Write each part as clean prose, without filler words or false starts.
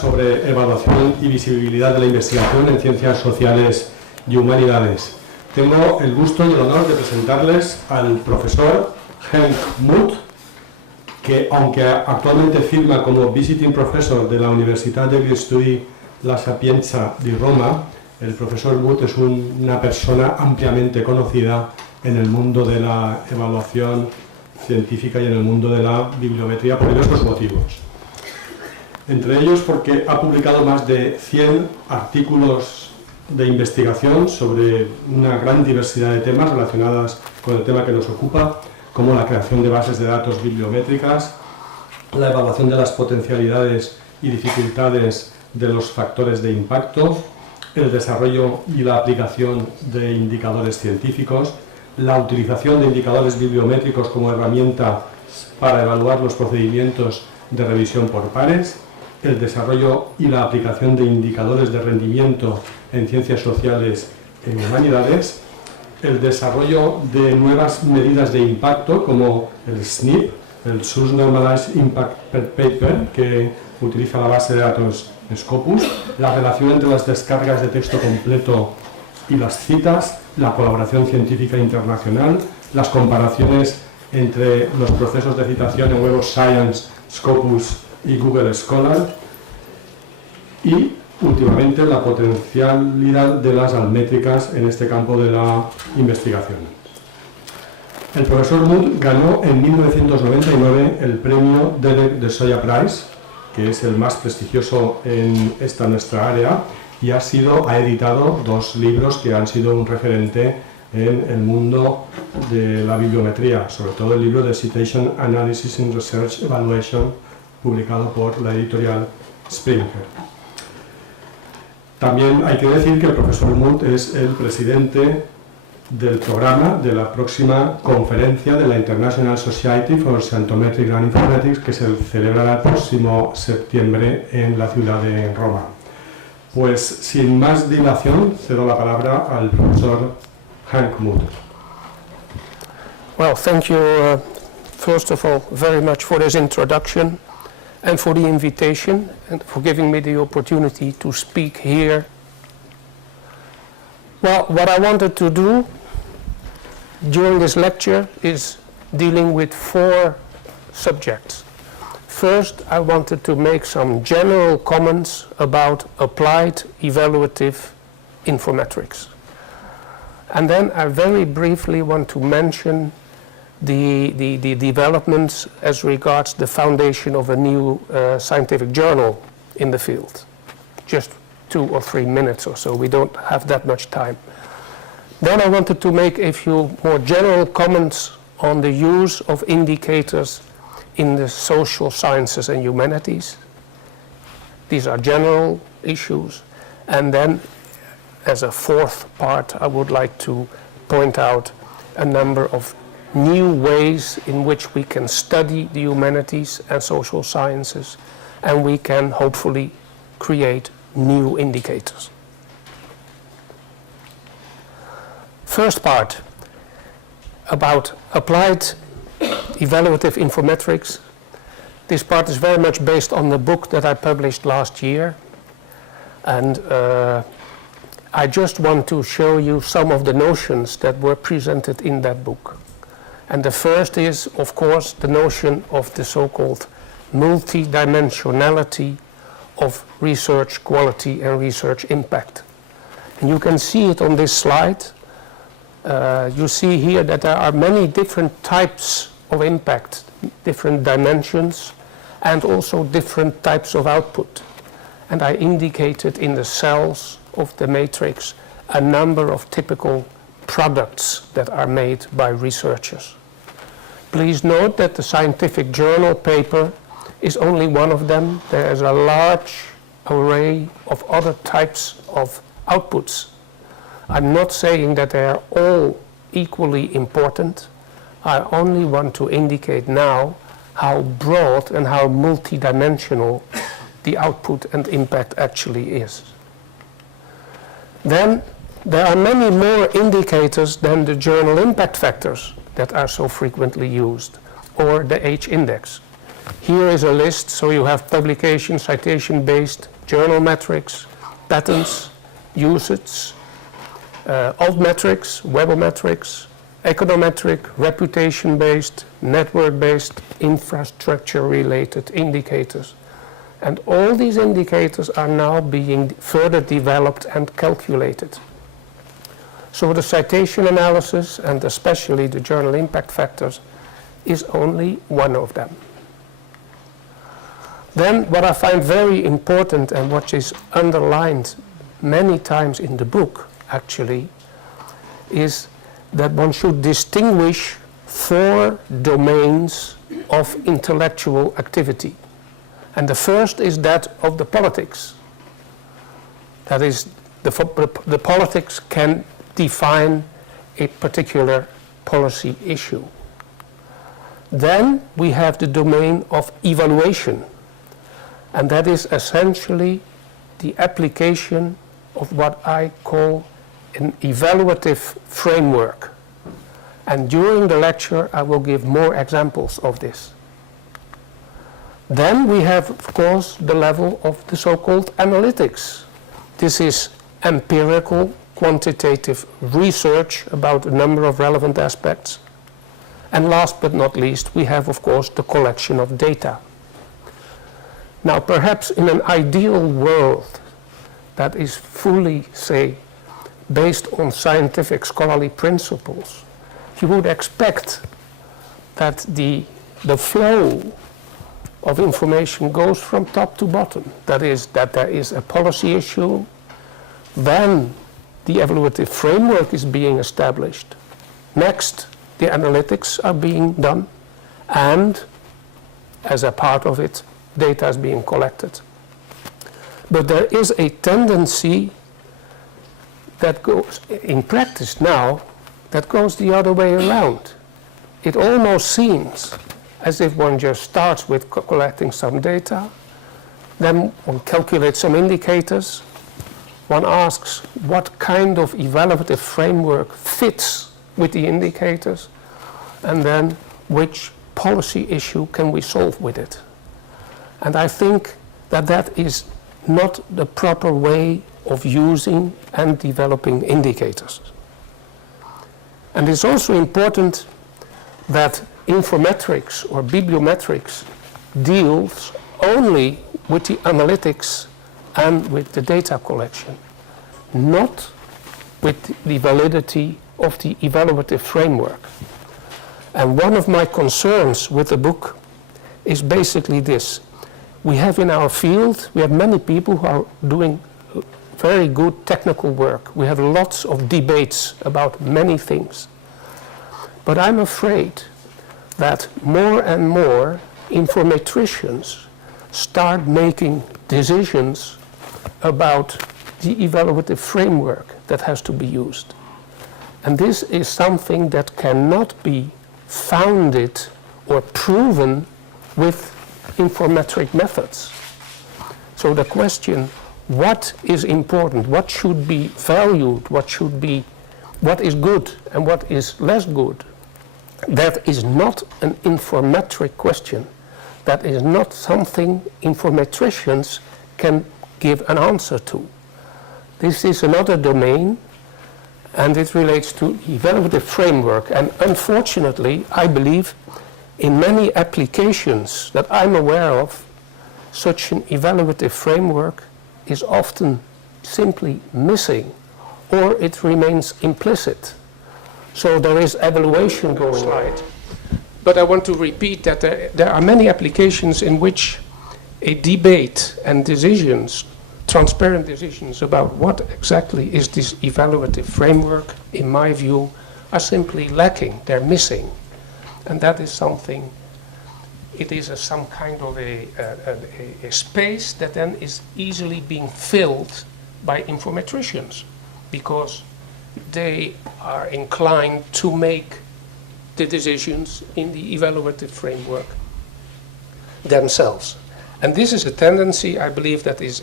sobre evaluación y visibilidad de la investigación en ciencias sociales y humanidades. Tengo el gusto y el honor de presentarles al profesor Henk Moed, que aunque actualmente firma como Visiting Professor de la Università degli Studi La Sapienza di Roma, el profesor Moed es una persona ampliamente conocida en el mundo de la evaluación científica y en el mundo de la bibliometría por diversos motivos. Entre ellos porque ha publicado más de 100 artículos de investigación sobre una gran diversidad de temas relacionados con el tema que nos ocupa, como la creación de bases de datos bibliométricas, la evaluación de las potencialidades y dificultades de los factores de impacto, el desarrollo y la aplicación de indicadores científicos, la utilización de indicadores bibliométricos como herramienta para evaluar los procedimientos de revisión por pares, el desarrollo y la aplicación de indicadores de rendimiento en ciencias sociales y humanidades, el desarrollo de nuevas medidas de impacto como el SNP, el Source Normalized Impact Per Paper, que utiliza la base de datos Scopus, la relación entre las descargas de texto completo y las citas, la colaboración científica internacional, las comparaciones entre los procesos de citación en Web of Science, Scopus y Google Scholar, y últimamente la potencialidad de las almétricas en este campo de la investigación. El profesor Moed ganó en 1999 el premio Derek de Soya Prize, que es el más prestigioso en esta nuestra área, y ha editado 2 libros que han sido un referente en el mundo de la bibliometría, sobre todo el libro de Citation Analysis in Research Evaluation, publicado por la editorial Springer. También hay que decir que el profesor Moed es el presidente del programa de la próxima conferencia de la International Society for Scientometric and Informatics, que se celebrará el próximo septiembre en la ciudad de Roma. Pues sin más dilación, cedo la palabra al profesor Henk Moed. Well, thank you first of all very much for this introduction and for the invitation and for giving me the opportunity to speak here. Well, what I wanted to do during this lecture is dealing with 4 subjects. First, I wanted to make some general comments about applied evaluative informatics. And then I very briefly want to mention the developments as regards the foundation of a new scientific journal in the field. Just 2 or 3 minutes or so, we don't have that much time. Then I wanted to make a few more general comments on the use of indicators in the social sciences and humanities. These are general issues. And then, as a 4th part, I would like to point out a number of new ways in which we can study the humanities and social sciences, and we can hopefully create new indicators. First part, about applied evaluative informatics. This part is very much based on the book that I published last year, and I just want to show you some of the notions that were presented in that book. And the first is, of course, the notion of the so-called multidimensionality of research quality and research impact. And you can see it on this slide. You see here that there are many different types of impact, different dimensions, and also different types of output. And I indicated in the cells of the matrix a number of typical products that are made by researchers. Please note that the scientific journal paper is only one of them. There is a large array of other types of outputs. I'm not saying that they are all equally important. I only want to indicate now how broad and how multidimensional the output and impact actually is. Then there are many more indicators than the journal impact factors that are so frequently used, or the H-index. Here is a list, so you have publication, citation-based, journal metrics, patents, usage, altmetrics, webometrics, econometric, reputation-based, network-based, infrastructure-related indicators. And all these indicators are now being further developed and calculated. So the citation analysis, and especially the journal impact factors, is only one of them. Then what I find very important, and what is underlined many times in the book actually, is that one should distinguish 4 domains of intellectual activity. And the first is that of the politics. That is, the politics can define a particular policy issue. Then we have the domain of evaluation, and that is essentially the application of what I call an evaluative framework. And during the lecture I will give more examples of this. Then we have, of course, the level of the so-called analytics. This is empirical, quantitative research about a number of relevant aspects. And last but not least, we have, of course, the collection of data. Now, perhaps in an ideal world that is fully, say, based on scientific scholarly principles, you would expect that the flow of information goes from top to bottom. That is, that there is a policy issue, then the evaluative framework is being established. Next, the analytics are being done, and as a part of it, data is being collected. But there is a tendency that goes, in practice now, that goes the other way around. It almost seems as if one just starts with collecting some data, then one calculates some indicators, one asks what kind of evaluative framework fits with the indicators, and then which policy issue can we solve with it. And I think that that is not the proper way of using and developing indicators. And it's also important that informametrics or bibliometrics deals only with the analytics and with the data collection, not with the validity of the evaluative framework. And one of my concerns with the book is basically this. We have in our field, we have many people who are doing very good technical work. We have lots of debates about many things. But I'm afraid that more and more informatricians start making decisions about the evaluative framework that has to be used. And this is something that cannot be founded or proven with informametric methods. So the question, what is important, what should be valued, what is good and what is less good, that is not an informametric question. That is not something informatricians can give an answer to. This is another domain, and it relates to evaluative framework. And unfortunately, I believe in many applications that I'm aware of, such an evaluative framework is often simply missing, or it remains implicit. So there is evaluation going on. But I want to repeat that there are many applications in which a debate and decisions, transparent decisions about what exactly is this evaluative framework, in my view, are simply lacking, they're missing. And that is something, it is some kind of a space that then is easily being filled by informatricians, because they are inclined to make the decisions in the evaluative framework themselves. And this is a tendency, I believe, that is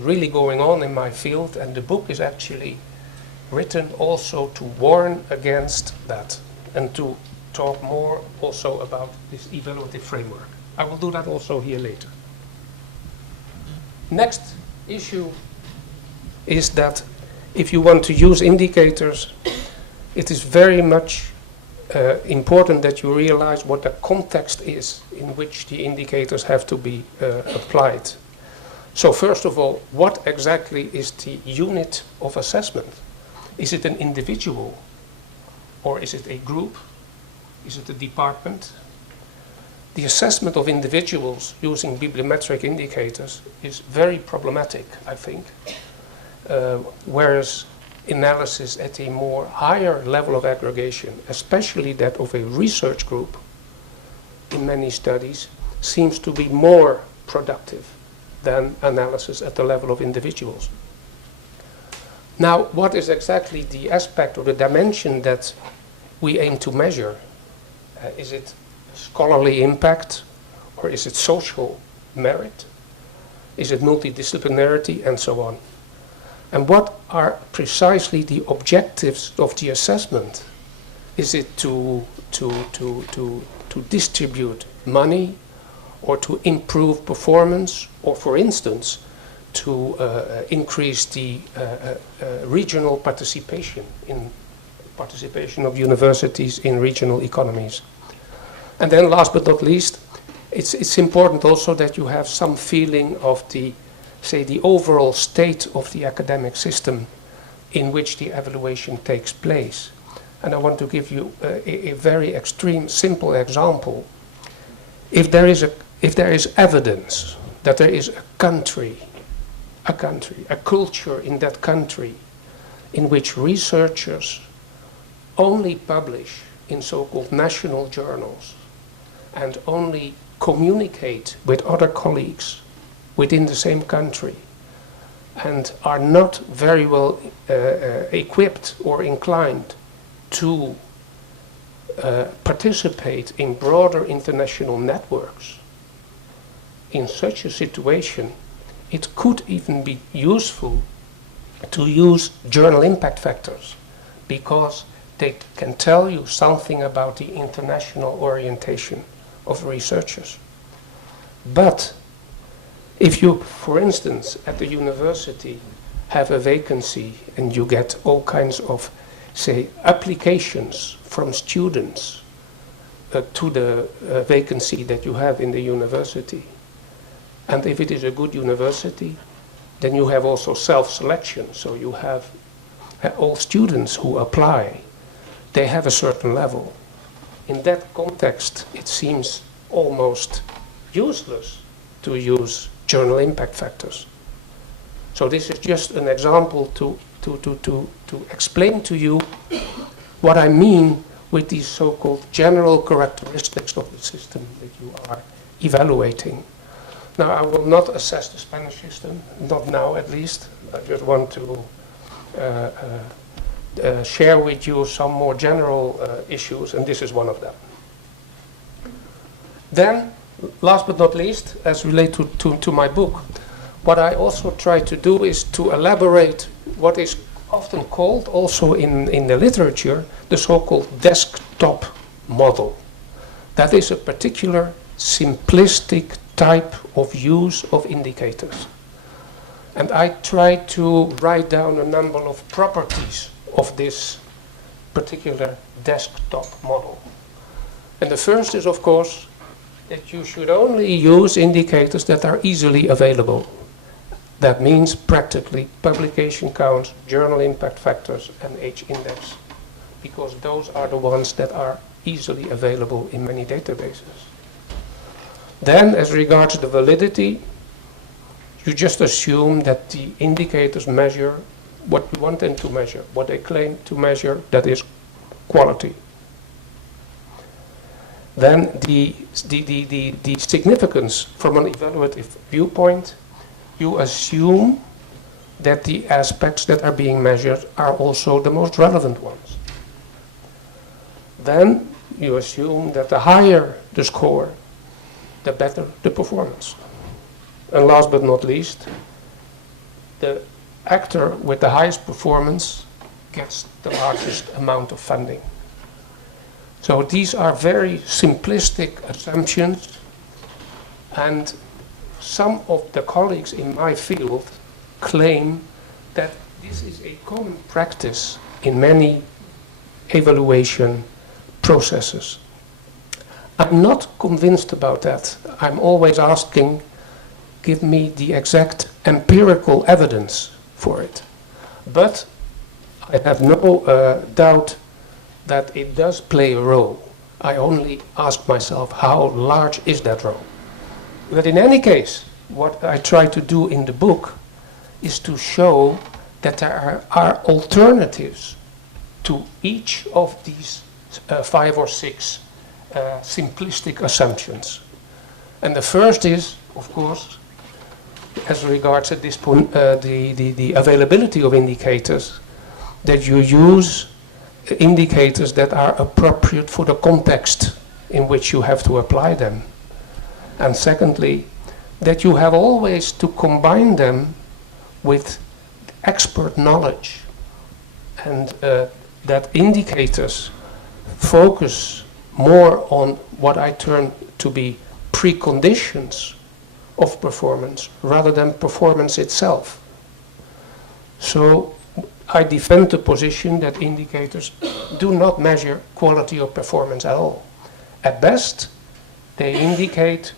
really going on in my field, and the book is actually written also to warn against that and to talk more also about this evaluative framework. I will do that also here later. Next issue is that if you want to use indicators, it is very much important that you realize what the context is in which the indicators have to be applied. So first of all, what exactly is the unit of assessment? Is it an individual, or is it a group? Is it a department? The assessment of individuals using bibliometric indicators is very problematic, I think, whereas analysis at a more higher level of aggregation, especially that of a research group in many studies, seems to be more productive than analysis at the level of individuals. Now, what is exactly the aspect or the dimension that we aim to measure? Is it scholarly impact, or is it social merit? Is it multidisciplinarity, and so on? And what are precisely the objectives of the assessment? Is it to distribute money, or to improve performance, or, for instance, to increase the regional participation of universities in regional economies? And then last but not least, it's important also that you have some feeling of the overall state of the academic system in which the evaluation takes place. And I want to give you a very extreme, simple example. If there is evidence that there is a culture in that country in which researchers only publish in so-called national journals and only communicate with other colleagues within the same country and are not very well equipped or inclined to participate in broader international networks, in such a situation, it could even be useful to use journal impact factors, because they can tell you something about the international orientation of researchers. But if you, for instance, at the university have a vacancy and you get all kinds of, applications from students to the vacancy that you have in the university, and if it is a good university, then you have also self-selection. So you have all students who apply, they have a certain level. In that context, it seems almost useless to use journal impact factors. So this is just an example to explain to you what I mean with these so-called general characteristics of the system that you are evaluating. Now, I will not assess the Spanish system, not now at least. I just want to share with you some more general issues, and this is one of them. Then, last but not least, as related to my book, what I also try to do is to elaborate what is often called, also in the literature, the so-called desktop model. That is a particular simplistic type of use of indicators. And I try to write down a number of properties of this particular desktop model. And the first is, of course, that you should only use indicators that are easily available. That means practically publication counts, journal impact factors, and H-index, because those are the ones that are easily available in many databases. Then, as regards the validity, you just assume that the indicators measure what you want them to measure, what they claim to measure, that is quality. Then the significance from an evaluative viewpoint, you assume that the aspects that are being measured are also the most relevant ones. Then you assume that the higher the score, the better the performance. And last but not least, the actor with the highest performance gets the largest amount of funding. So these are very simplistic assumptions And some of the colleagues in my field claim that this is a common practice in many evaluation processes. I'm not convinced about that. I'm always asking, give me the exact empirical evidence for it. But I have no doubt that it does play a role. I only ask myself, how large is that role? But in any case, what I try to do in the book is to show that there are alternatives to each of these 5 or 6 simplistic assumptions. And the first is, of course, as regards at this point, the availability of indicators, that you use indicators that are appropriate for the context in which you have to apply them. And secondly, that you have always to combine them with expert knowledge, and that indicators focus more on what I term to be preconditions of performance rather than performance itself. So I defend the position that indicators do not measure quality of performance at all. At best, they indicate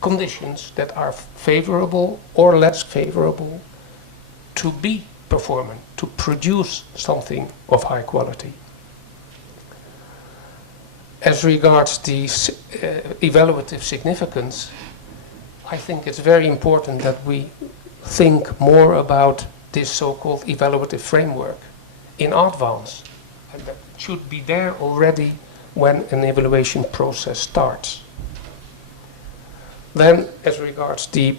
conditions that are favorable or less favorable to be performant, to produce something of high quality. As regards the evaluative significance, I think it's very important that we think more about this so-called evaluative framework in advance, and that should be there already when an evaluation process starts. Then, as regards the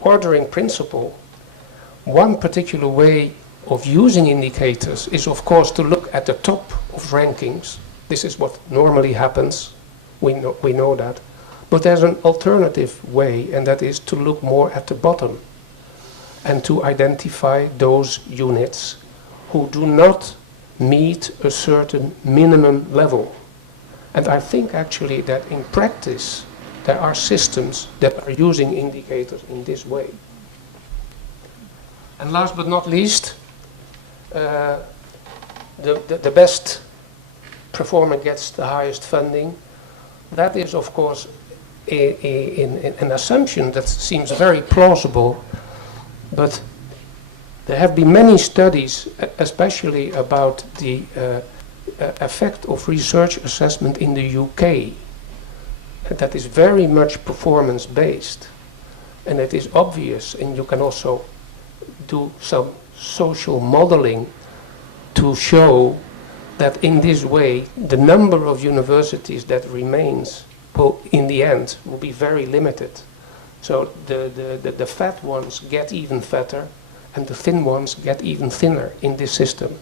ordering principle, one particular way of using indicators is, of course, to look at the top of rankings. This is what normally happens, we know that. But there's an alternative way, and that is to look more at the bottom and to identify those units who do not meet a certain minimum level. And I think actually that in practice there are systems that are using indicators in this way. And last but not least, the best performer gets the highest funding. That is, of course, an assumption that seems very plausible, but there have been many studies, especially about the effect of research assessment in the UK, that is very much performance-based. And it is obvious, and you can also do some social modeling to show that in this way the number of universities that remains will, in the end, will be very limited. So the fat ones get even fatter and the thin ones get even thinner in this system.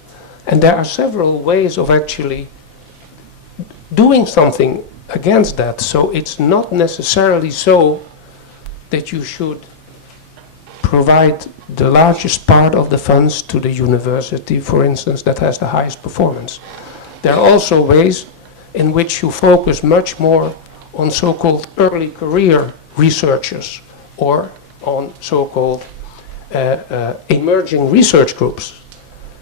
And there are several ways of actually doing something against that. So it's not necessarily so that you should provide the largest part of the funds to the university, for instance, that has the highest performance. There are also ways in which you focus much more on so-called early career researchers or on so-called emerging research groups.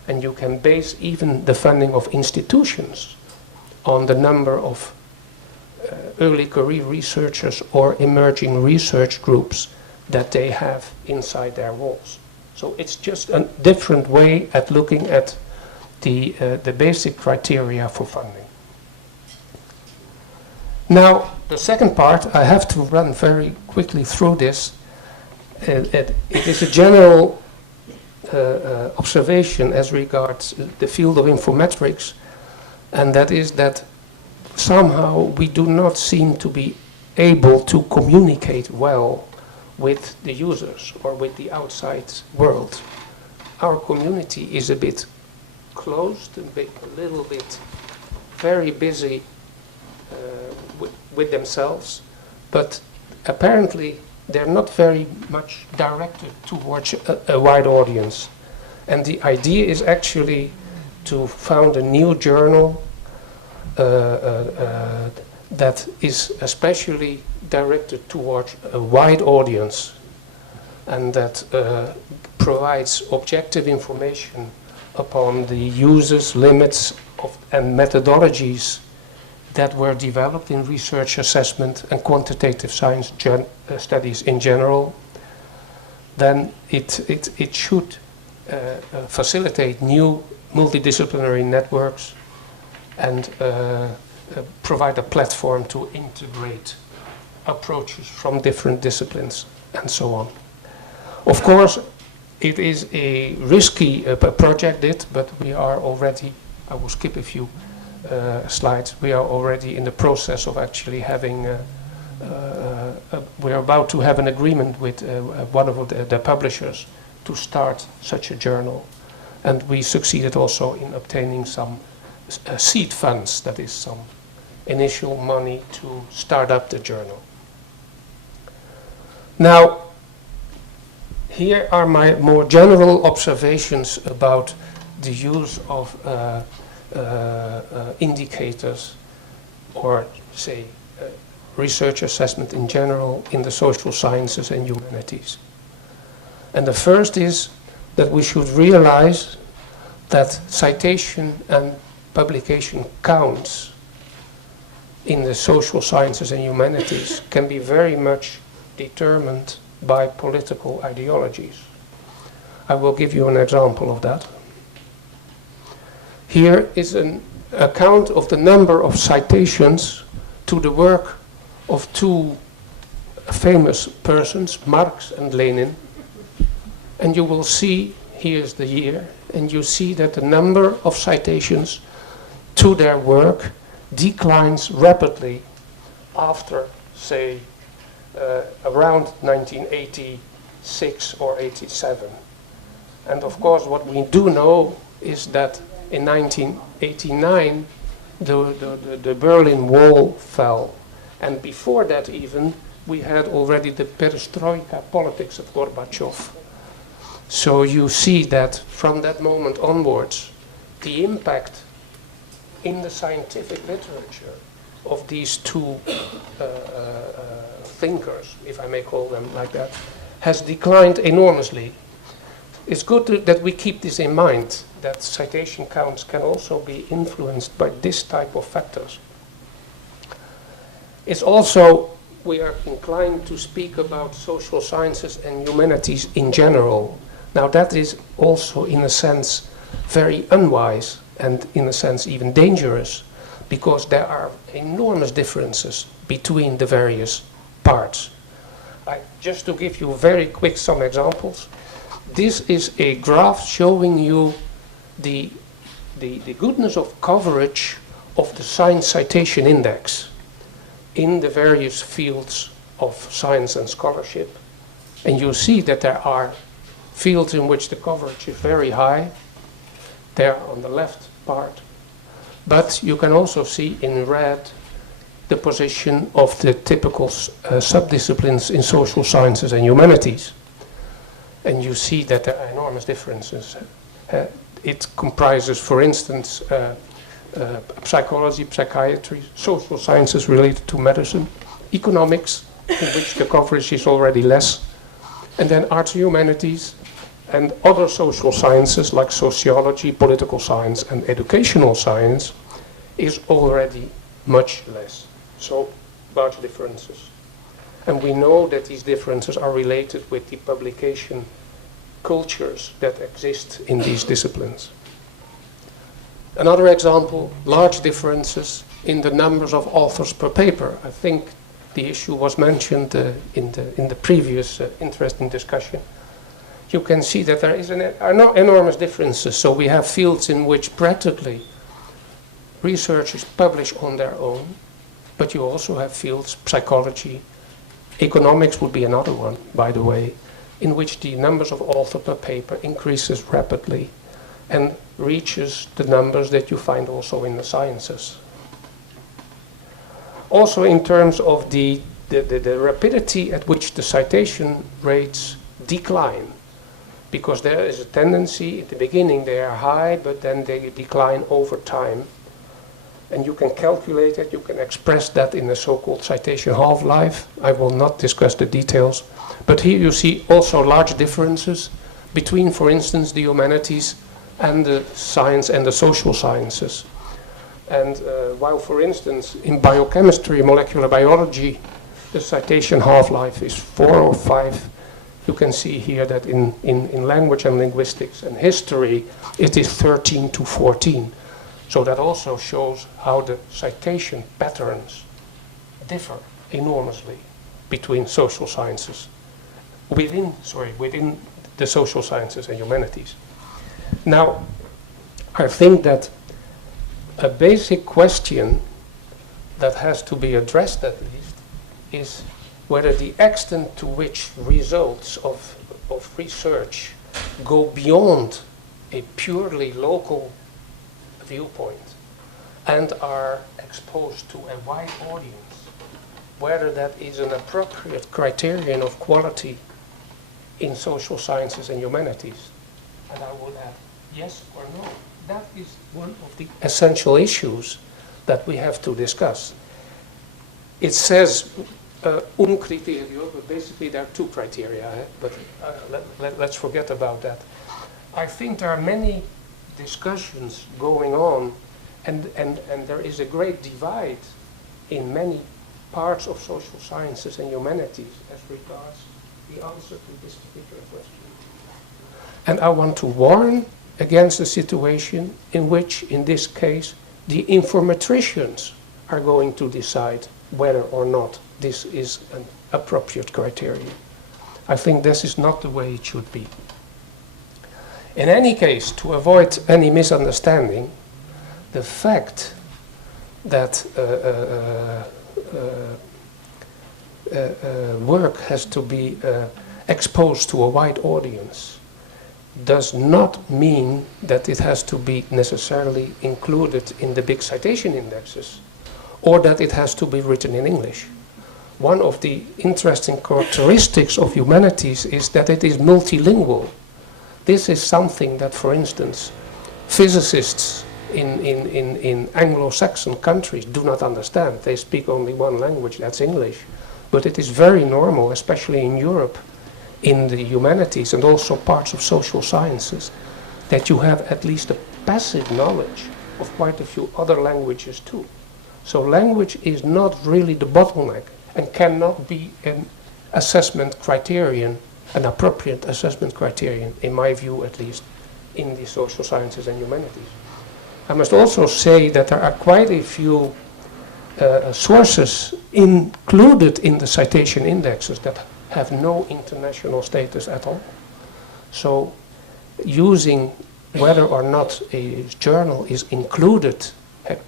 And you can base even the funding of institutions on the number of early career researchers or emerging research groups that they have inside their walls. So it's just a different way at looking at the basic criteria for funding. Now, the second part, I have to run very quickly through this. It is a general observation as regards the field of informatics, and that is that somehow we do not seem to be able to communicate well with the users or with the outside world. Our community is a bit closed, a little bit very busy with themselves, but apparently they're not very much directed towards a wide audience. And the idea is actually to found a new journal that is especially directed towards a wide audience and that provides objective information upon the uses, limits and methodologies that were developed in research assessment and quantitative science studies in general, then it should facilitate new multidisciplinary networks and provide a platform to integrate approaches from different disciplines and so on. Of course, it is a risky project, but we are already, I will skip a few slides, we are already in the process of actually having, we are about to have an agreement with one of the publishers to start such a journal. And we succeeded also in obtaining some seed funds, that is some initial money to start up the journal. Now, here are my more general observations about the use of indicators or, say, research assessment in general in the social sciences and humanities. And the first is that we should realize that citation and publication counts in the social sciences and humanities can be very much determined by political ideologies. I will give you an example of that. Here is an account of the number of citations to the work of two famous persons, Marx and Lenin. And you will see, here's the year, and you see that the number of citations to their work declines rapidly after, say, around 1986 or 87. And of course, what we do know is that in 1989, the Berlin Wall fell. And before that even, we had already the perestroika politics of Gorbachev. So you see that from that moment onwards, the impact in the scientific literature of these two thinkers, if I may call them like that, has declined enormously. It's good that we keep this in mind, that citation counts can also be influenced by this type of factors. It's also, we are inclined to speak about social sciences and humanities in general. Now that is also in a sense very unwise and in a sense even dangerous, because there are enormous differences between the various parts. Just to give you very quick some examples, this is a graph showing you the goodness of coverage of the Science Citation Index in the various fields of science and scholarship. And you see that there are fields in which the coverage is very high, there on the left part. But you can also see in red the position of the typical subdisciplines in social sciences and humanities. And you see that there are enormous differences. It comprises, for instance, psychology, psychiatry, social sciences related to medicine, economics, in which the coverage is already less, and then arts and humanities, and other social sciences like sociology, political science, and educational science is already much less. So, large differences. And we know that these differences are related with the publication cultures that exist in these disciplines. Another example, large differences in the numbers of authors per paper. I think the issue was mentioned in the previous interesting discussion. You can see that there are enormous differences. So we have fields in which practically researchers publish on their own, but you also have fields, psychology, economics would be another one, by the way, in which the numbers of authors per paper increases rapidly and reaches the numbers that you find also in the sciences. Also in terms of the rapidity at which the citation rates decline, because there is a tendency, at the beginning they are high, but then they decline over time. And you can calculate it, you can express that in a so-called citation half-life. I will not discuss the details. But here you see also large differences between, for instance, the humanities and the science and the social sciences. And while, for instance, in biochemistry, molecular biology, the citation half-life is 4 or 5, you can see here that in language and linguistics and history, it is 13 to 14. So that also shows how the citation patterns differ enormously between social sciences, within the social sciences and humanities. Now, I think that a basic question that has to be addressed at least is whether the extent to which results of research go beyond a purely local viewpoint and are exposed to a wide audience, whether that is an appropriate criterion of quality in social sciences and humanities. And I would add yes or no. That is one of the essential issues that we have to discuss. It says criterio, but basically there are 2 criteria, but let's forget about that. I think there are many discussions going on, and there is a great divide in many parts of social sciences and humanities as regards the answer to this particular question. And I want to warn against a situation in which, in this case, the informatricians are going to decide whether or not this is an appropriate criterion. I think this is not the way it should be. In any case, to avoid any misunderstanding, the fact that work has to be exposed to a wide audience does not mean that it has to be necessarily included in the big citation indexes or that it has to be written in English. One of the interesting characteristics of humanities is that it is multilingual. This is something that, for instance, physicists in Anglo-Saxon countries do not understand. They speak only one language, that's English. But it is very normal, especially in Europe, in the humanities and also parts of social sciences, that you have at least a passive knowledge of quite a few other languages too. So language is not really the bottleneck and cannot be an assessment criterion, an appropriate assessment criterion, in my view at least, in the social sciences and humanities. I must also say that there are quite a few sources included in the citation indexes that have no international status at all. So using whether or not a journal is included,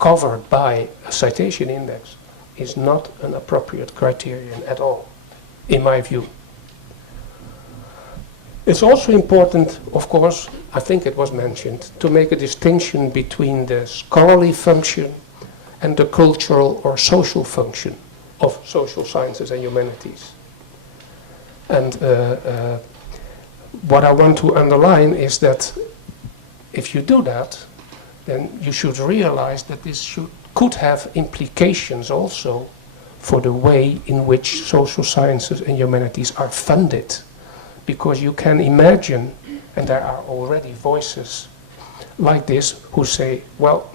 covered by a citation index, is not an appropriate criterion at all, in my view. It's also important, of course, I think it was mentioned, to make a distinction between the scholarly function and the cultural or social function of social sciences and humanities. And what I want to underline is that if you do that, then you should realize that this could have implications also for the way in which social sciences and humanities are funded. Because you can imagine, and there are already voices like this who say, well,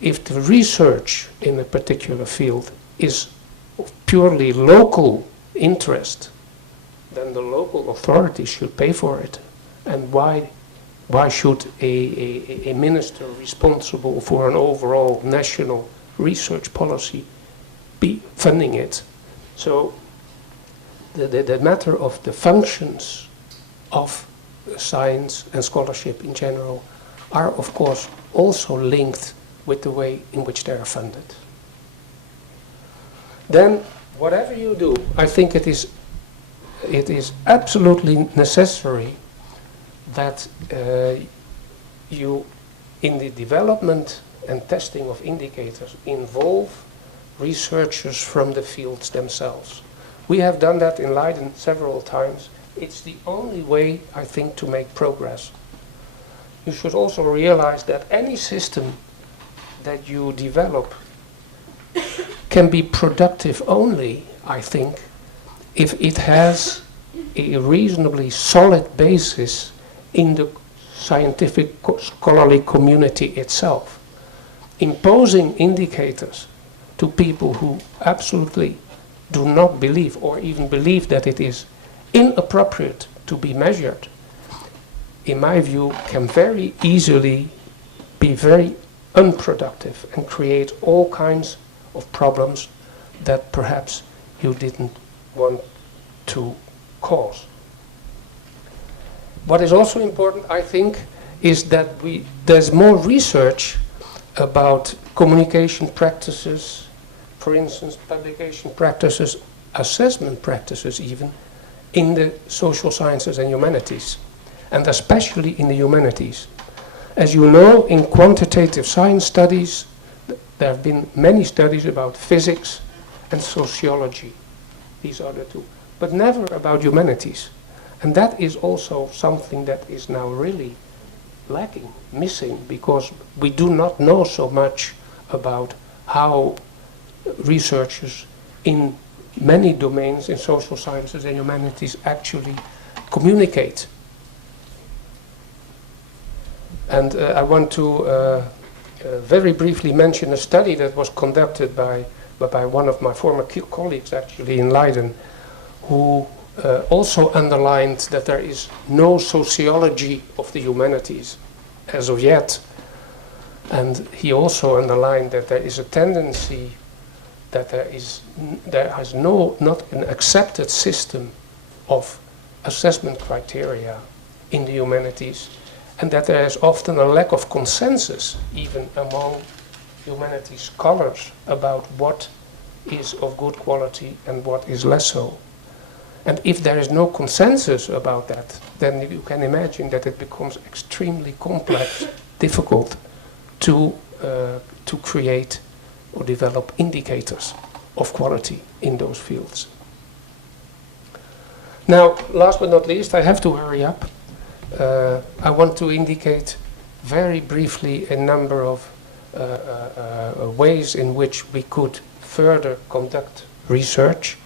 if the research in a particular field is of purely local interest, then the local authorities should pay for it. And why should a minister responsible for an overall national research policy be funding it? So the matter of the functions of science and scholarship in general are, of course, also linked with the way in which they are funded. Then, whatever you do, I think it is absolutely necessary that you, in the development and testing of indicators, involve researchers from the fields themselves. We have done that in Leiden several times. It's the only way, I think, to make progress. You should also realize that any system that you develop can be productive only, I think, if it has a reasonably solid basis in the scientific scholarly community itself. Imposing indicators to people who absolutely do not believe or even believe that it is inappropriate to be measured, in my view, can very easily be very unproductive and create all kinds of problems that perhaps you didn't want to cause. What is also important, I think, is that there's more research about communication practices, for instance, publication practices, assessment practices even, in the social sciences and humanities, and especially in the humanities. As you know, in quantitative science studies, there have been many studies about physics and sociology. These are the two, but never about humanities. And that is also something that is now really lacking, missing, because we do not know so much about how researchers in many domains in social sciences and humanities actually communicate. And I want to very briefly mention a study that was conducted by one of my former colleagues actually in Leiden, who also underlined that there is no sociology of the humanities as of yet. And he also underlined that there is a tendency that there has not an accepted system of assessment criteria in the humanities, and that there is often a lack of consensus even among humanities scholars about what is of good quality and what is less so. And if there is no consensus about that, then you can imagine that it becomes extremely complex, difficult to create or develop indicators of quality in those fields. Now, last but not least, I have to hurry up. I want to indicate very briefly a number of ways in which we could further conduct research.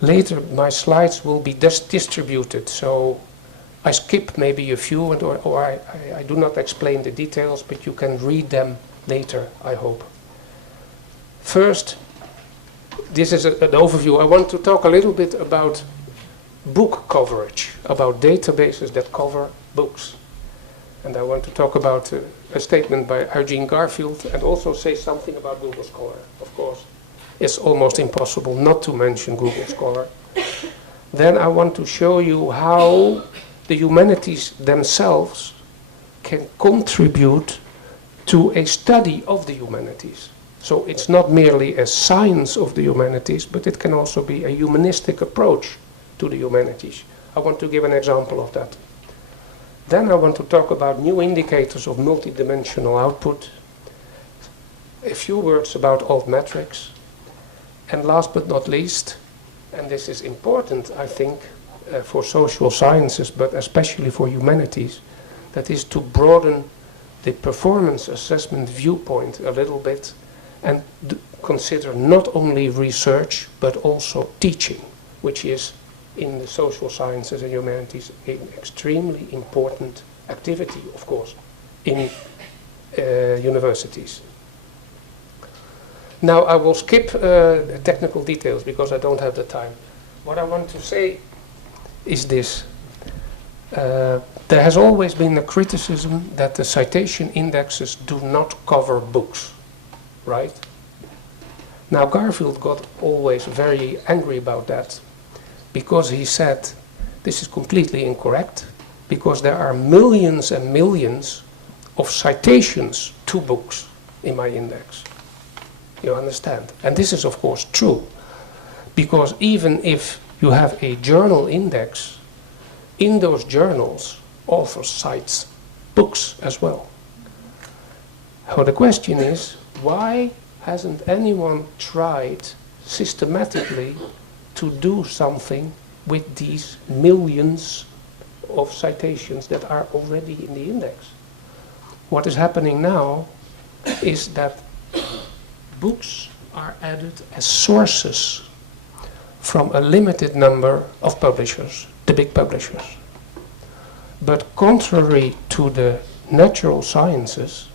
Later, my slides will be distributed, so I skip maybe a few, or I do not explain the details, but you can read them later, I hope. First, this is an overview. I want to talk a little bit about book coverage, about databases that cover books. And I want to talk about a statement by Eugene Garfield, and also say something about Google Scholar, of course. It's almost impossible not to mention Google Scholar. Then I want to show you how the humanities themselves can contribute to a study of the humanities. So it's not merely a science of the humanities, but it can also be a humanistic approach to the humanities. I want to give an example of that. Then I want to talk about new indicators of multidimensional output, a few words about altmetrics, and last but not least, and this is important, I think, for social sciences, but especially for humanities, that is to broaden the performance assessment viewpoint a little bit and consider not only research, but also teaching, which is in the social sciences and humanities an extremely important activity, of course, in universities. Now I will skip technical details because I don't have the time. What I want to say is this. There has always been a criticism that the citation indexes do not cover books, right? Now Garfield got always very angry about that, because he said this is completely incorrect, because there are millions and millions of citations to books in my index. You understand? And this is of course true, because even if you have a journal index, in those journals authors cite books as well. So the question is, why hasn't anyone tried systematically to do something with these millions of citations that are already in the index? What is happening now, is that books are added as sources from a limited number of publishers, the big publishers. But contrary to the natural sciences,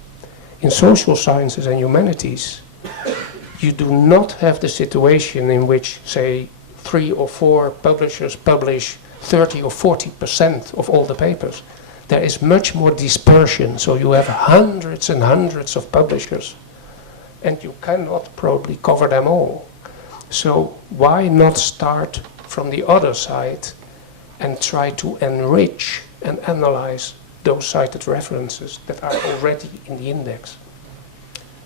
in social sciences and humanities, you do not have the situation in which, say, 3 or 4 publishers publish 30 or 40% of all the papers. There is much more dispersion, so you have hundreds and hundreds of publishers, and you cannot probably cover them all. So why not start from the other side and try to enrich and analyze those cited references that are already in the index?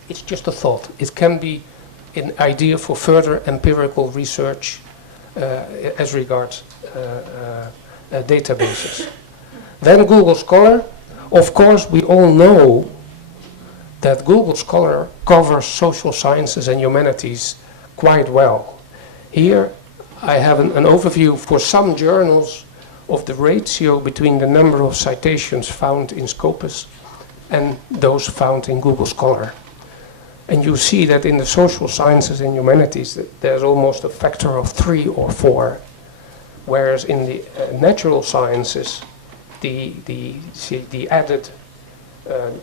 It's just a thought. It can be an idea for further empirical research as regards databases. Then Google Scholar. Of course, we all know that Google Scholar covers social sciences and humanities quite well. Here I have an overview for some journals of the ratio between the number of citations found in Scopus and those found in Google Scholar. And you see that in the social sciences and humanities there's almost a factor of 3 or 4, whereas in the natural sciences the added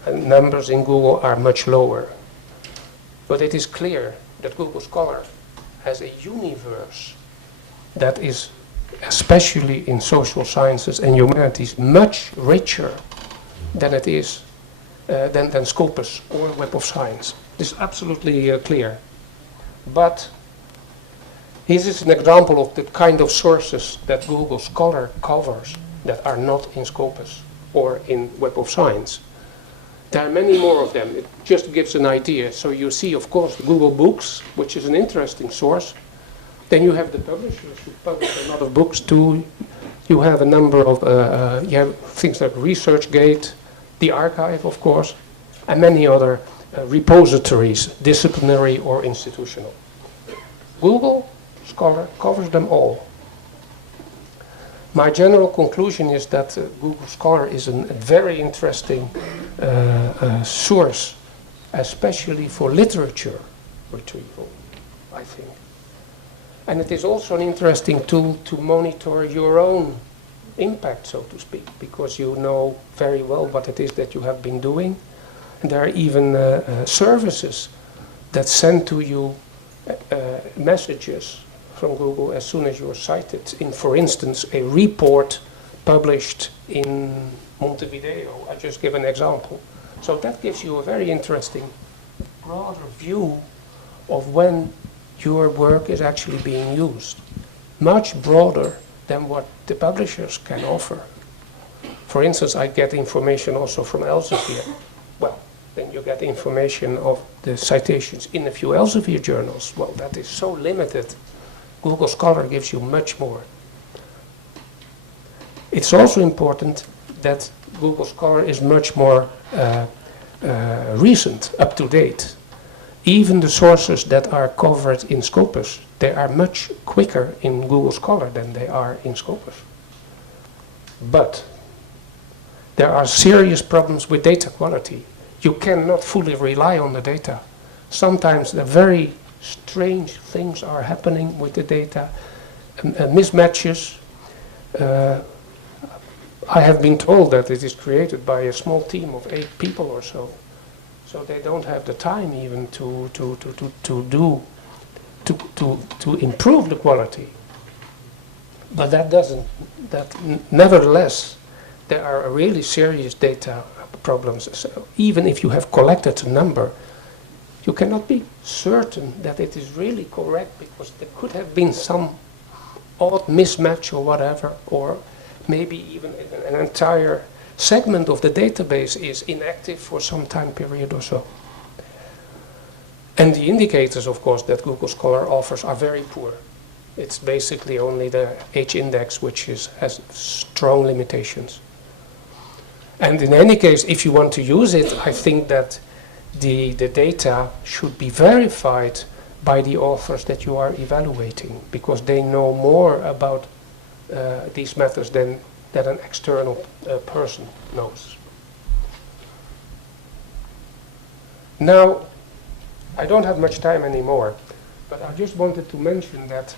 numbers in Google are much lower. But it is clear that Google Scholar has a universe that is, especially in social sciences and humanities, much richer than it is than Scopus or Web of Science. This is absolutely clear. But this is an example of the kind of sources that Google Scholar covers that are not in Scopus or in Web of Science. There are many more of them. It just gives an idea. So you see, of course, Google Books, which is an interesting source. Then you have the publishers who publish a lot of books too. You have a number of you have things like ResearchGate, the archive, of course, and many other repositories, disciplinary or institutional. Google Scholar covers them all. My general conclusion is that Google Scholar is a very interesting source, especially for literature retrieval, I think. And it is also an interesting tool to monitor your own impact, so to speak, because you know very well what it is that you have been doing. And there are even services that send to you messages from Google as soon as you are cited in, for instance, a report published in Montevideo. I just give an example. So that gives you a very interesting, broader view of when your work is actually being used. Much broader than what the publishers can offer. For instance, I get information also from Elsevier. Well, then you get information of the citations in a few Elsevier journals. Well, that is so limited. Google Scholar gives you much more. It's also important that Google Scholar is much more recent, up to date. Even the sources that are covered in Scopus, they are much quicker in Google Scholar than they are in Scopus. But there are serious problems with data quality. You cannot fully rely on the data. Sometimes the very strange things are happening with the data, mismatches. I have been told that it is created by a small team of 8 people or so. So they don't have the time even to improve the quality. But nevertheless, there are really serious data problems. So even if you have collected a number, you cannot be certain that it is really correct, because there could have been some odd mismatch or whatever, or maybe even an entire segment of the database is inactive for some time period or so. And the indicators, of course, that Google Scholar offers are very poor. It's basically only the H-index, which has strong limitations. And in any case, if you want to use it, I think that the data should be verified by the authors that you are evaluating, because they know more about these matters than an external person knows. Now, I don't have much time anymore, but I just wanted to mention that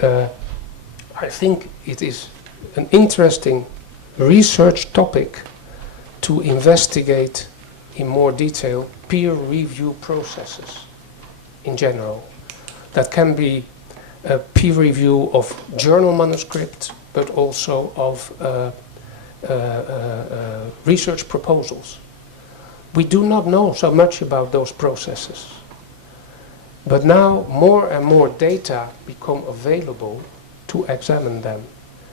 I think it is an interesting research topic to investigate in more detail peer review processes in general. That can be a peer review of journal manuscripts, but also of research proposals. We do not know so much about those processes. But now more and more data become available to examine them.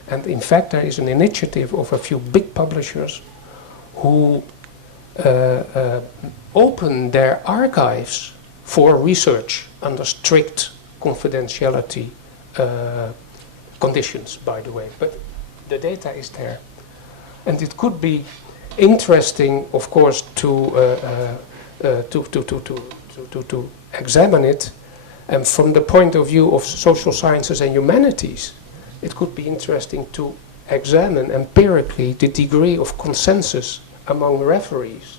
And in fact, there is an initiative of a few big publishers who open their archives for research under strict confidentiality conditions, by the way. But the data is there. And it could be interesting, of course, to examine it. And from the point of view of social sciences and humanities, it could be interesting to examine empirically the degree of consensus among referees.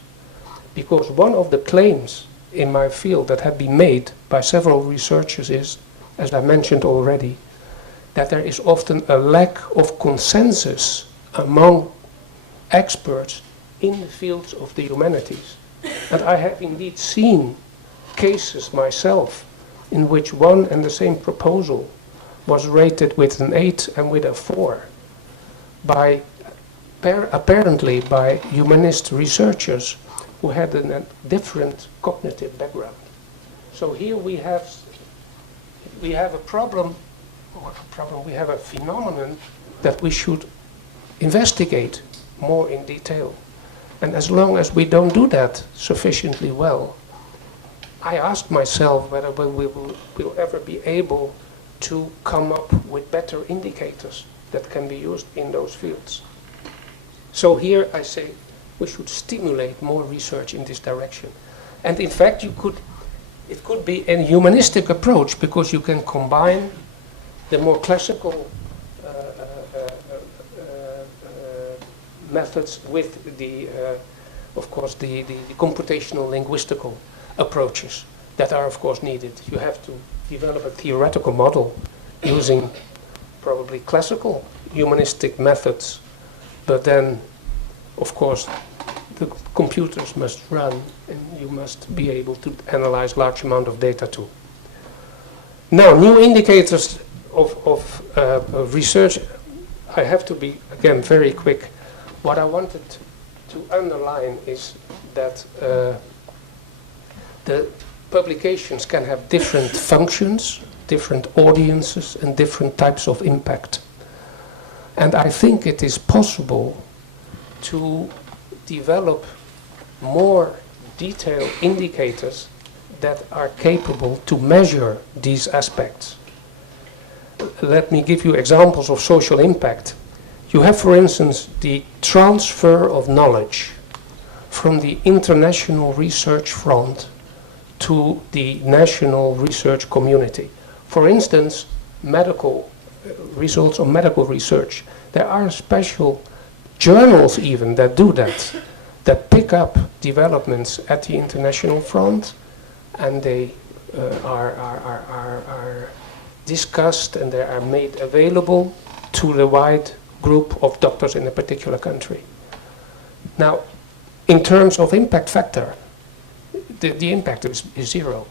Because one of the claims in my field that have been made by several researchers is, as I mentioned already, that there is often a lack of consensus among experts in the fields of the humanities. And I have indeed seen cases myself in which one and the same proposal was rated with an 8 and with a 4 by apparently by humanist researchers who had a different cognitive background. So here we have a problem, we have a phenomenon that we should investigate more in detail. And as long as we don't do that sufficiently well, I ask myself whether we'll ever be able to come up with better indicators that can be used in those fields. So here I say we should stimulate more research in this direction. And in fact, it could be a humanistic approach, because you can combine the more classical methods with the, of course, the computational linguistical approaches that are, of course, needed. You have to develop a theoretical model using probably classical humanistic methods, but then, of course, the computers must run and you must be able to analyze large amount of data too. Now, new indicators of research. I have to be, again, very quick. What I wanted to underline is that the publications can have different functions, different audiences, and different types of impact. And I think it is possible to develop more detailed indicators that are capable to measure these aspects. Let me give you examples of social impact. You have, for instance, the transfer of knowledge from the international research front to the national research community. For instance, medical results of medical research. There are special journals even that do that, that pick up developments at the international front, and they are discussed and they are made available to the wide group of doctors in a particular country. Now, in terms of impact factor, the impact is zero.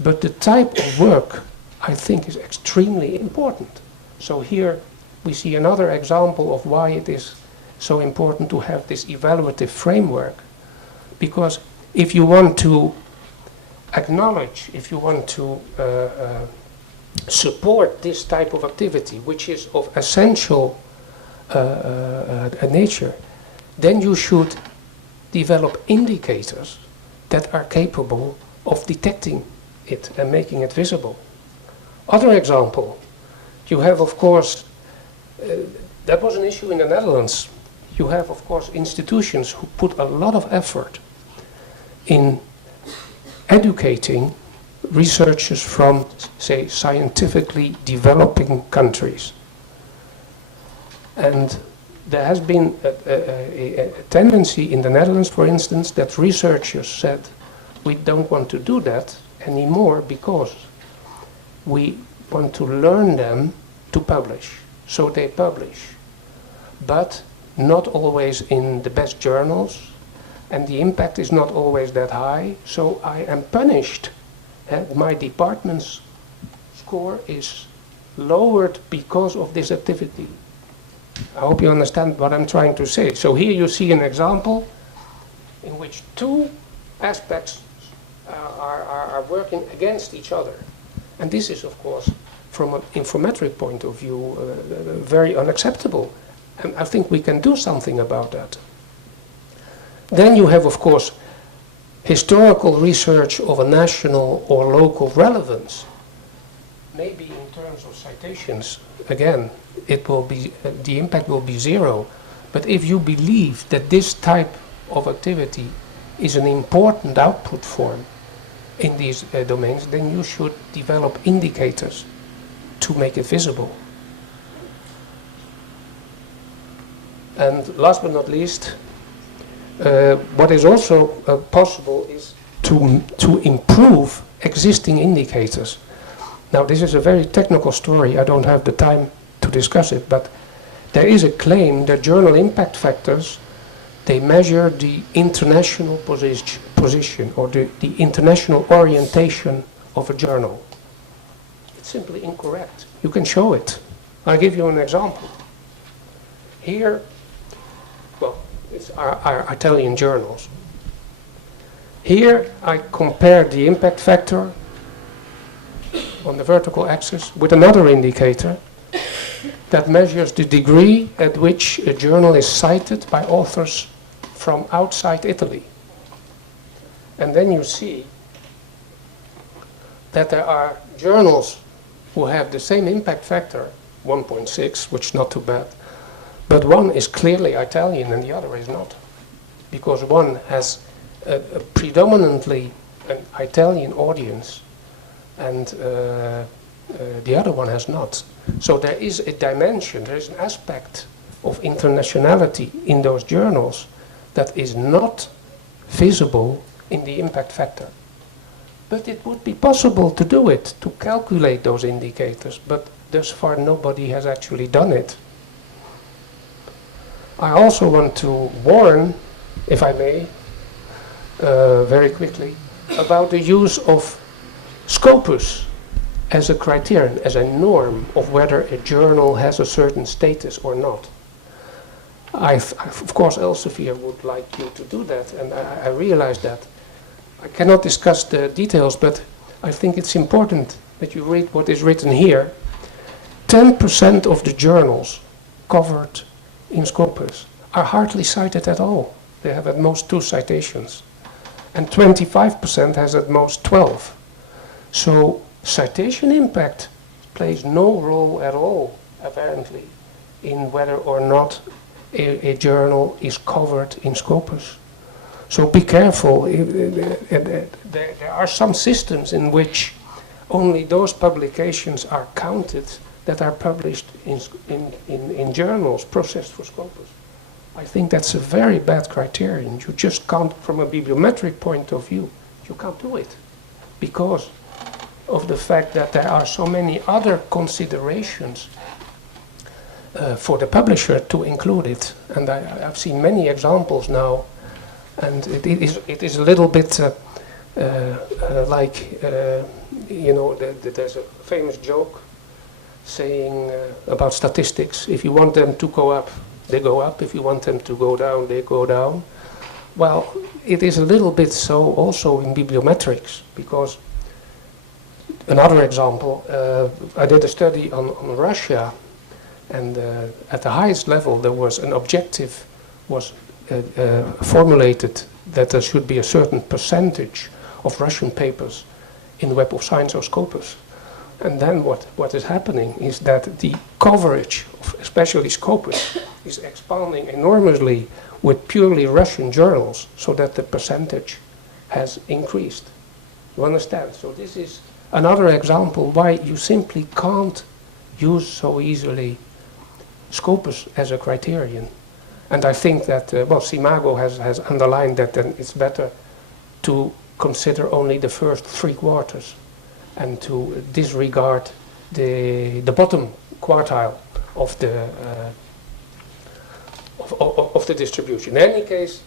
But the type of work, I think, is extremely important. So here we see another example of why it is so important to have this evaluative framework. Because if you want to acknowledge, if you want to support this type of activity, which is of essential nature, then you should develop indicators that are capable of detecting it and making it visible. Other example, you have, of course, that was an issue in the Netherlands. You have, of course, institutions who put a lot of effort in educating researchers from, say, scientifically developing countries. And there has been a tendency in the Netherlands, for instance, that researchers said, we don't want to do that anymore because we want to learn them to publish. So they publish, but not always in the best journals, and the impact is not always that high, so I am punished. My department's score is lowered because of this activity. I hope you understand what I'm trying to say. So here you see an example in which two aspects are working against each other. And this is, of course, from an informatic point of view, very unacceptable. And I think we can do something about that. Then you have, of course, historical research of a national or local relevance. Maybe in terms of citations, again, it will be, the impact will be zero. But if you believe that this type of activity is an important output form in these domains, then you should develop indicators to make it visible. And last but not least, what is also possible is to improve existing indicators. Now, this is a very technical story. I don't have the time to discuss it, but there is a claim that journal impact factors, they measure the international position or the international orientation of a journal. It's simply incorrect. You can show it. I'll give you an example. Here, well, it's our Italian journals. Here I compare the impact factor on the vertical axis with another indicator that measures the degree at which a journal is cited by authors from outside Italy. And then you see that there are journals who have the same impact factor, 1.6, which is not too bad, but one is clearly Italian and the other is not, because one has a predominantly an Italian audience and the other one has not. So there is a dimension, there is an aspect of internationality in those journals that is not visible in the impact factor. But it would be possible to do it, to calculate those indicators, but thus far nobody has actually done it. I also want to warn, if I may, very quickly, about the use of scopus as a criterion, as a norm of whether a journal has a certain status or not. Of course, Elsevier would like you to do that, and I realize that. I cannot discuss the details, but I think it's important that you read what is written here. 10% of the journals covered in Scopus are hardly cited at all. They have at most 2 citations. And 25% has at most 12. So citation impact plays no role at all, apparently, in whether or not a journal is covered in Scopus. So be careful. There are some systems in which only those publications are counted that are published in journals processed for Scopus. I think that's a very bad criterion. You just can't, from a bibliometric point of view, you can't do it because of the fact that there are so many other considerations for the publisher to include it. And I've seen many examples now, and it is a little bit like, you know, there's a famous joke saying about statistics. If you want them to go up, they go up. If you want them to go down, they go down. Well, it is a little bit so also in bibliometrics, because another example, I did a study on Russia, and at the highest level there was an objective was formulated that there should be a certain percentage of Russian papers in Web of Science or Scopus. And then what is happening is that the coverage of especially Scopus is expanding enormously with purely Russian journals, so that the percentage has increased. You understand? So this is another example why you simply can't use so easily Scopus as a criterion. And I think that, well, Simago has underlined that then it's better to consider only the first 3 quarters and to disregard the bottom quartile of the distribution. In any case,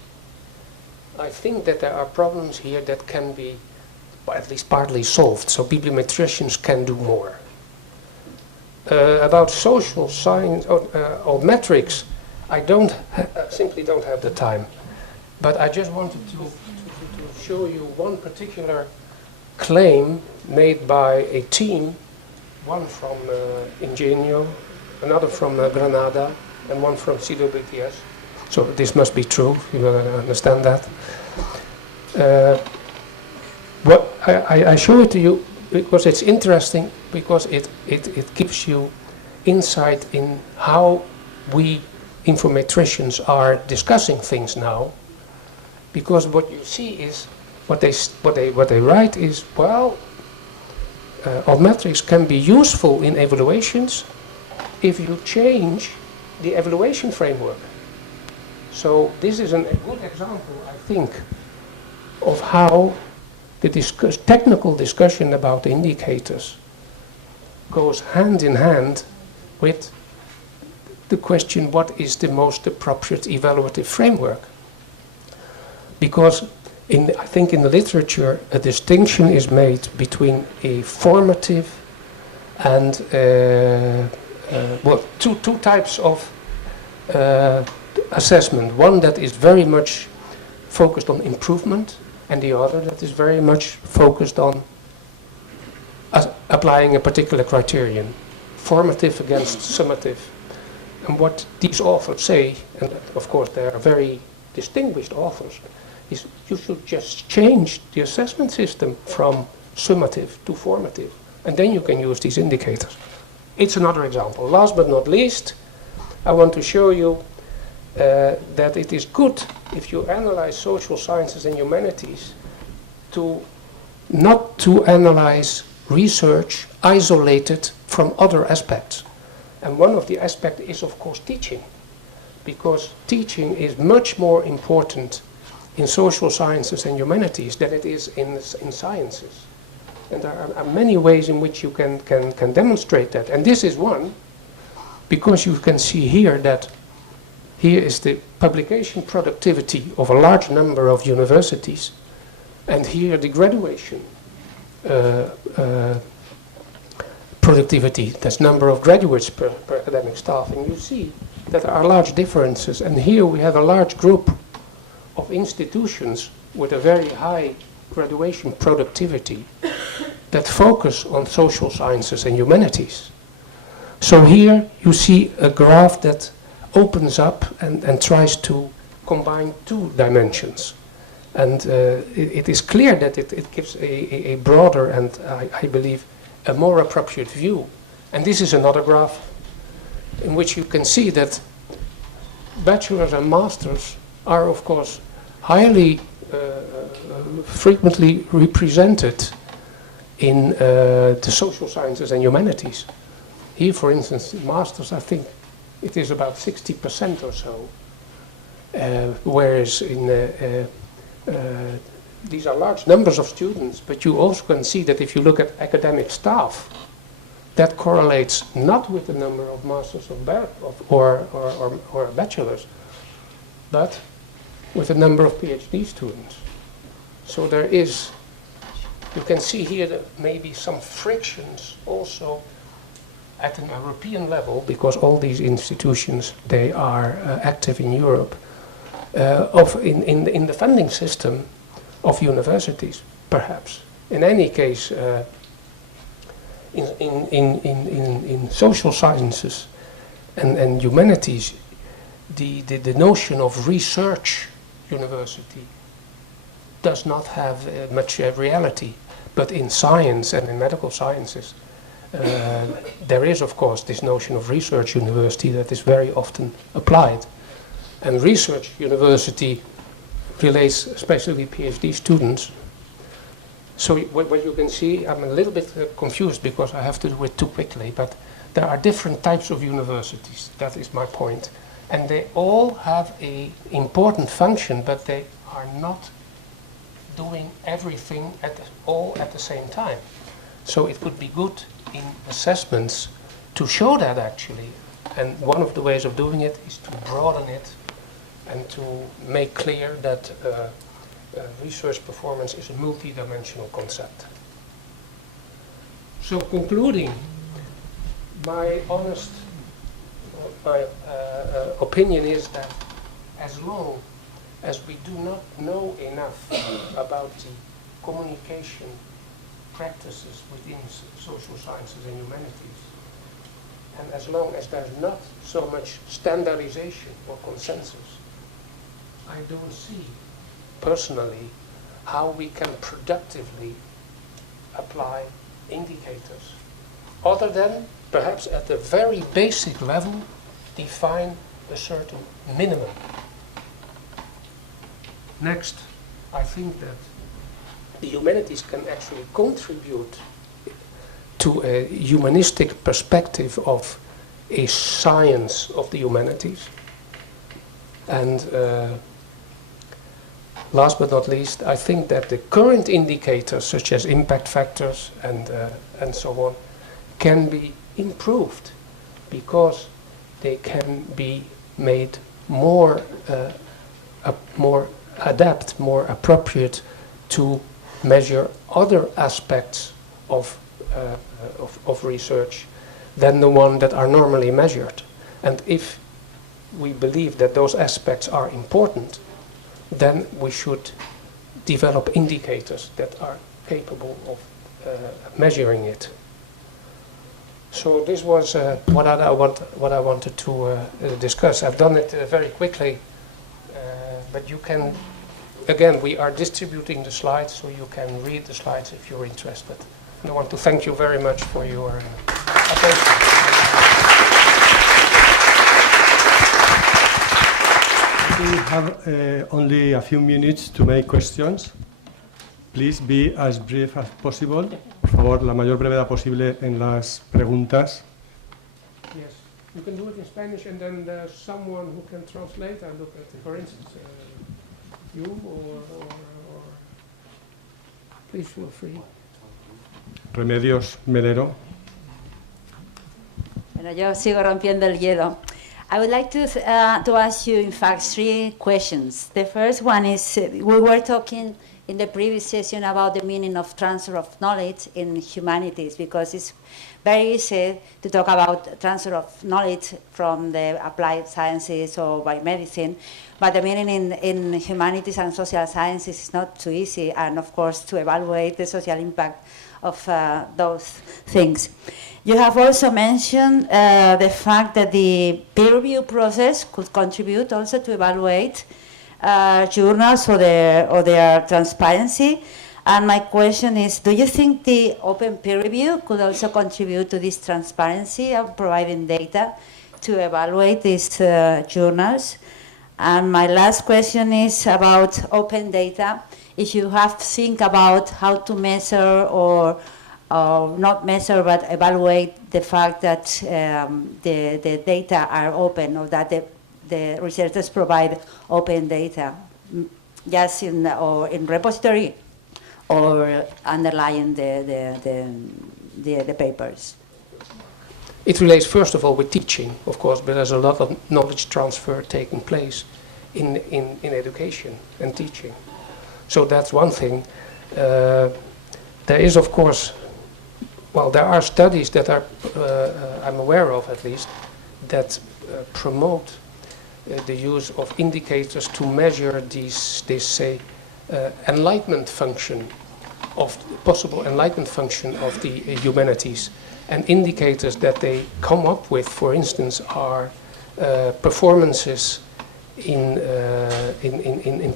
I think that there are problems here that can be at least partly solved, so bibliometricians can do more. About social science or metrics, I simply don't have the time. But I just wanted to show you one particular claim made by a team, one from Ingenio, another from Granada, and one from CWPS. So this must be true, you will understand that. I show it to you because it's interesting, because it gives you insight in how we informetricians are discussing things now. Because what you see is, what they write is, well, altmetrics can be useful in evaluations if you change the evaluation framework. So this is a good example, I think, of how the technical discussion about indicators goes hand in hand with the question, what is the most appropriate evaluative framework? Because I think in the literature a distinction is made between a formative and two types of assessment. One that is very much focused on improvement, and the other that is very much focused on applying a particular criterion, formative against summative. And what these authors say, and of course they are very distinguished authors, is you should just change the assessment system from summative to formative, and then you can use these indicators. It's another example. Last but not least, I want to show you that it is good, if you analyze social sciences and humanities, not to analyze research isolated from other aspects. And one of the aspects is, of course, teaching, because teaching is much more important in social sciences and humanities than it is in sciences. And there are many ways in which you can demonstrate that. And this is one, because you can see here that here is the publication productivity of a large number of universities, and here the graduation productivity, that's number of graduates per academic staff. And you see that there are large differences. And here we have a large group of institutions with a very high graduation productivity that focus on social sciences and humanities. So here you see a graph that opens up and tries to combine 2 dimensions. And it is clear that it gives a broader and, I believe, a more appropriate view. And this is another graph in which you can see that bachelors and masters are, of course, highly frequently represented in the social sciences and humanities. Here, for instance, masters, I think it is about 60% or so, whereas in these are large numbers of students, but you also can see that if you look at academic staff, that correlates not with the number of masters or bachelors, but with the number of PhD students. So there is, you can see here that maybe some frictions also at an European level, because all these institutions, they are active in Europe, in the funding system of universities, perhaps. In any case, in social sciences and humanities, the notion of research university does not have much reality. But in science and in medical sciences, there is, of course, this notion of research university that is very often applied. And research university relates especially with PhD students. So what you can see, I'm a little bit confused because I have to do it too quickly, but there are different types of universities. That is my point. And they all have an important function, but they are not doing everything all at the same time. So it would be good in assessments to show that actually. And one of the ways of doing it is to broaden it and to make clear that research performance is a multidimensional concept. So concluding, my honest opinion is that as long as we do not know enough about the communication practices within social sciences and humanities, and as long as there's not so much standardization or consensus, I don't see personally how we can productively apply indicators other than perhaps at the very basic level define a certain minimum. Next, I think that the humanities can actually contribute to a humanistic perspective of a science of the humanities. And last but not least, I think that the current indicators, such as impact factors and so on, can be improved because they can be made more adapt, more appropriate to measure other aspects of research than the one that are normally measured. And if we believe that those aspects are important, then we should develop indicators that are capable of measuring it. So this was what I wanted to discuss. I've done it very quickly, but you can, again, we are distributing the slides, so you can read the slides if you're interested. And I want to thank you very much for your attention. We have only a few minutes to make questions. Please be as brief as possible. Por favor, la mayor brevedad posible en las preguntas. Yes, you can do it in Spanish, and then there's someone who can translate. I look at, for instance, you or please feel free. Remedios Melero. Bueno, yo sigo rompiendo el hielo. I would like to ask you, in fact, 3 questions. The first one is, we were talking in the previous session about the meaning of transfer of knowledge in humanities, because it's very easy to talk about transfer of knowledge from the applied sciences or by medicine, but the meaning in humanities and social sciences is not too easy, and of course to evaluate the social impact of those things. You have also mentioned the fact that the peer review process could contribute also to evaluate journals or their transparency. And my question is, do you think the open peer review could also contribute to this transparency of providing data to evaluate these journals? And my last question is about open data. If you have to think about how to measure or not measure, but evaluate the fact that the data are open, or that the researchers provide open data, just in repository or underlying the papers. It relates first of all with teaching, of course, but there's a lot of knowledge transfer taking place in education and teaching. So that's one thing. There is, of course, well, there are studies that are, I'm aware of at least, that promote the use of indicators to measure this enlightenment function, of possible enlightenment function of the humanities. And indicators that they come up with, for instance, are performances in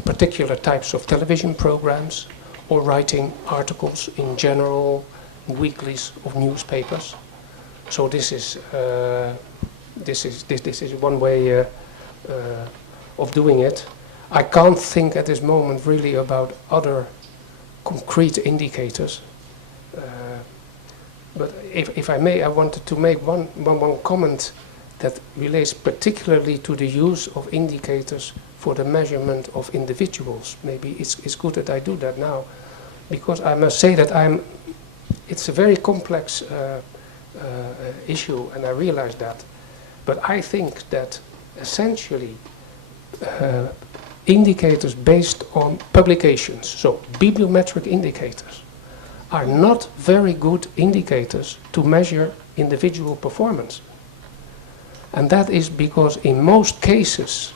particular types of television programs, or writing articles in general weeklies of newspapers. So this is one way of doing it. I can't think at this moment really about other concrete indicators. But if I may, I wanted to make one comment that relates particularly to the use of indicators for the measurement of individuals. Maybe it's good that I do that now, because I must say that it's a very complex issue, and I realize that. But I think that essentially indicators based on publications, so bibliometric indicators, are not very good indicators to measure individual performance. And that is because in most cases,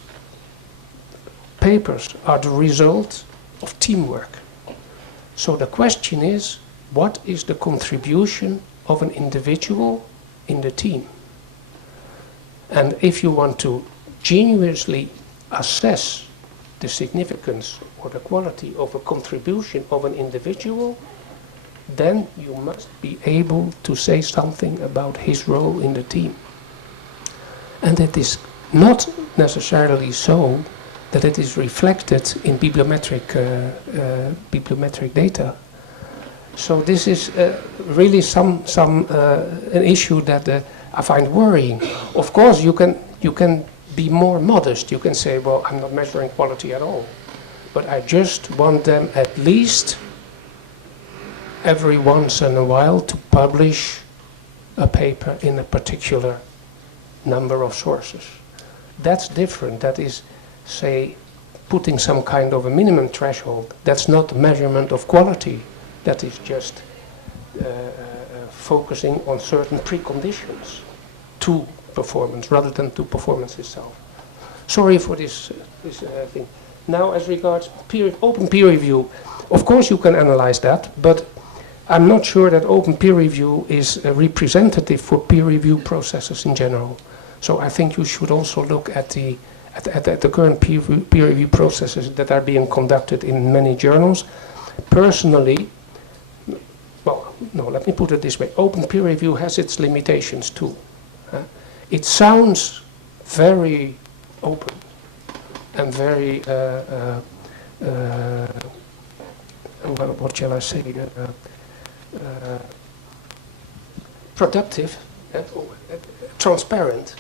papers are the result of teamwork. So the question is, what is the contribution of an individual in the team? And if you want to genuinely assess the significance or the quality of a contribution of an individual, then you must be able to say something about his role in the team. And it is not necessarily so that it is reflected in bibliometric data. So this is really an issue that I find worrying. Of course, you can be more modest. You can say, well, I'm not measuring quality at all, but I just want them at least every once in a while to publish a paper in a particular number of sources. That's different. That is, say, putting some kind of a minimum threshold. That's not measurement of quality. That is just focusing on certain preconditions to performance rather than to performance itself. Sorry for this thing. Now, as regards open peer review, of course you can analyze that, but I'm not sure that open peer review is representative for peer review processes in general. So I think you should also look at the current peer review processes that are being conducted in many journals. Personally, well, no, let me put it this way. Open peer review has its limitations too. It sounds very open and very, what shall I say, productive, transparent.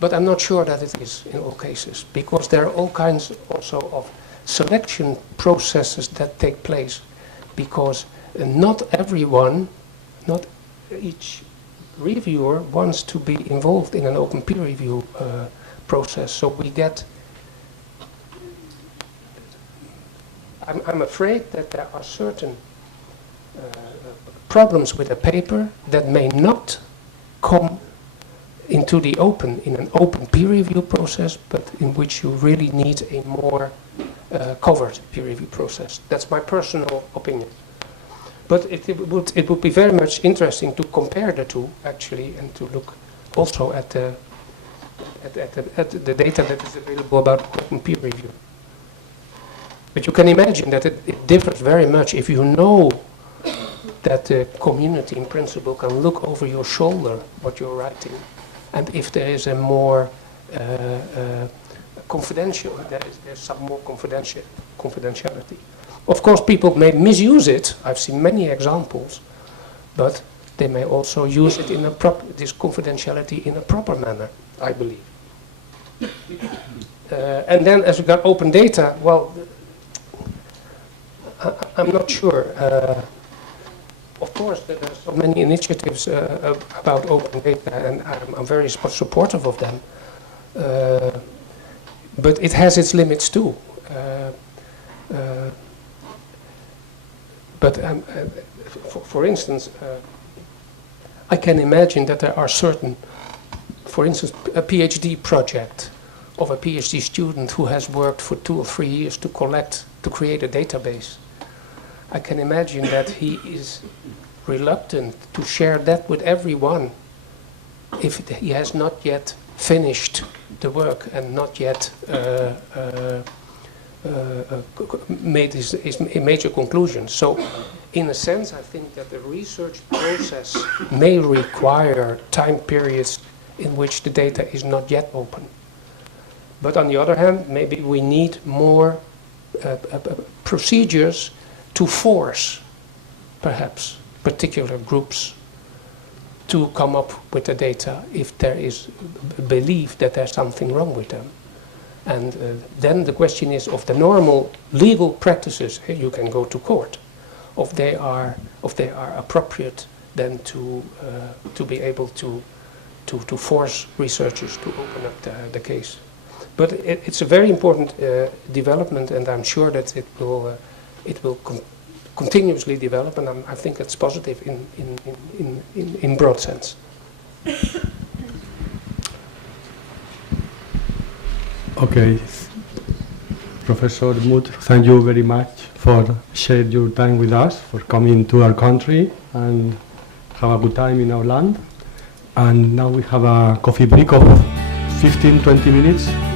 But I'm not sure that it is in all cases, because there are all kinds also of selection processes that take place, because not everyone, not each reviewer wants to be involved in an open peer review process. So we get, I'm afraid that there are certain problems with a paper that may not come into the open in an open peer review process, but in which you really need a more covered peer review process. That's my personal opinion. But it would be very much interesting to compare the two, actually, and to look also at the data that is available about open peer review. But you can imagine that it differs very much if you know that the community in principle can look over your shoulder what you're writing, and if there is a more confidential, there's some more confidentiality. Of course, people may misuse it. I've seen many examples, but they may also use it in this confidentiality in a proper manner, I believe. And then, as we got open data, well, I'm not sure. Of course, there are so many initiatives about open data, and I'm very supportive of them. But it has its limits too. But for instance, I can imagine that there are certain, for instance, a PhD project of a PhD student who has worked for 2 or 3 years to create a database. I can imagine that he is reluctant to share that with everyone if he has not yet finished the work and not yet made his major conclusions. So, in a sense, I think that the research process may require time periods in which the data is not yet open. But on the other hand, maybe we need more procedures to force, perhaps, particular groups to come up with the data if there is belief that there's something wrong with them. And then the question is of the normal legal practices, you can go to court, if they are appropriate then to be able to force researchers to open up the case. But it's a very important development, and I'm sure that it will continuously develop, and I think it's positive in broad sense. Okay, Professor Moed, thank you very much for sharing your time with us, for coming to our country and have a good time in our land. And now we have a coffee break of 15-20 minutes.